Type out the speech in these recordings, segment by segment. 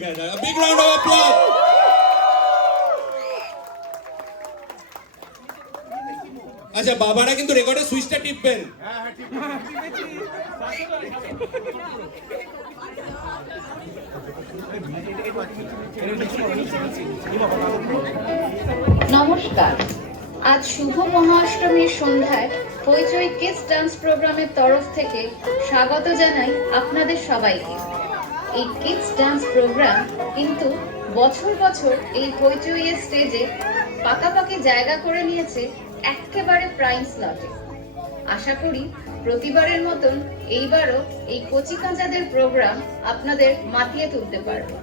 A big round of applause. আচ্ছা বাবারা কিন্তু রেকর্ডের সুইচটা টিপবেন। নমস্কার, আজ শুভ মহাষ্টমীর সন্ধ্যায় হইচই কিডস ডান্স প্রোগ্রামের তরফ থেকে স্বাগত জানাই আপনাদের সবাইকে। এই কিডস ডান্স প্রোগ্রাম কিন্তু বছর বছর এই হইচইয়ের স্টেজে পাকাপাকি জায়গা করে নিয়েছে একেবারে প্রাইম স্লটে। আশা করি প্রতিবারের মতন এইবারও এই কচি কাঁচাদের প্রোগ্রাম আপনাদের মাতিয়ে তুলতে পারবে।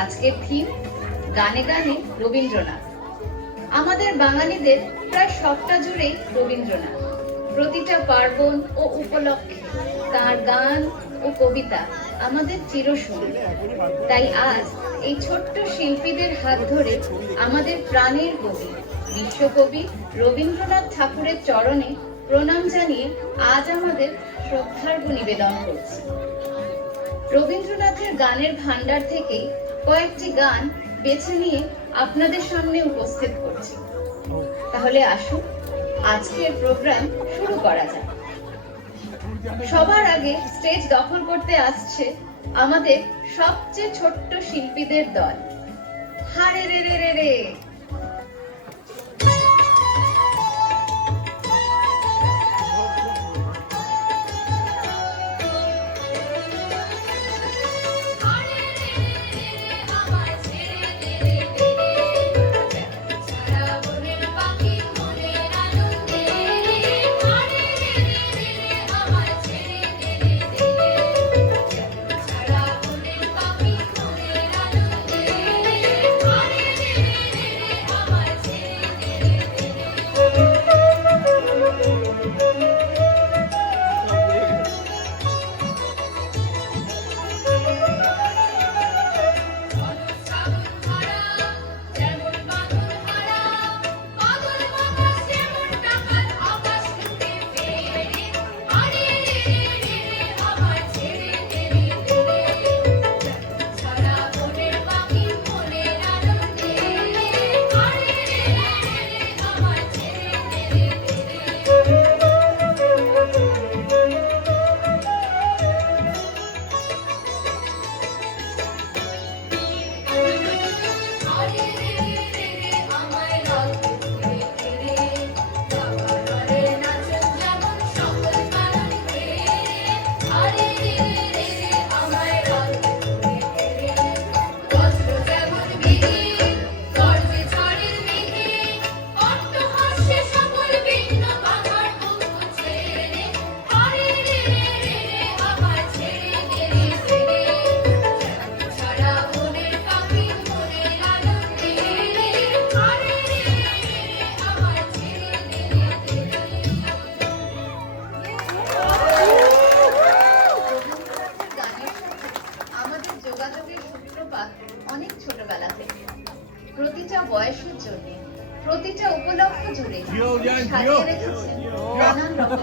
আজকের থিম গানে গানে রবীন্দ্রনাথ। আমাদের বাঙালিদের প্রায় সবটা জুড়েই রবীন্দ্রনাথ। প্রতিটা পার্বণ ও উপলক্ষে তার গান ও কবিতা আমাদের চিরসঙ্গী। তাই আজ এই ছোট্ট শিল্পীদের হাত ধরে আমাদের প্রাণের কবি বিশ্বকবি রবীন্দ্রনাথ ঠাকুরের চরণে প্রণাম জানিয়ে আজ আমাদের শ্রদ্ধার্ঘ্য নিবেদন করছি। রবীন্দ্রনাথের গানের ভান্ডার থেকে কয়েকটি গান বেছে নিয়ে আপনাদের সামনে উপস্থিত করছি। তাহলে আসুন আজকের প্রোগ্রাম শুরু করা যাক। সবার আগে স্টেজ দখল করতে আসছে আমাদের সবচেয়ে ছোট্ট শিল্পীদের দল হারে রে রে রে রে। অনেক ছোটবেলা থেকে প্রতিটা বয়সের জন্য প্রতিটা উপলক্ষ জুড়ে সাজিয়ে রেখেছেন নানান রকম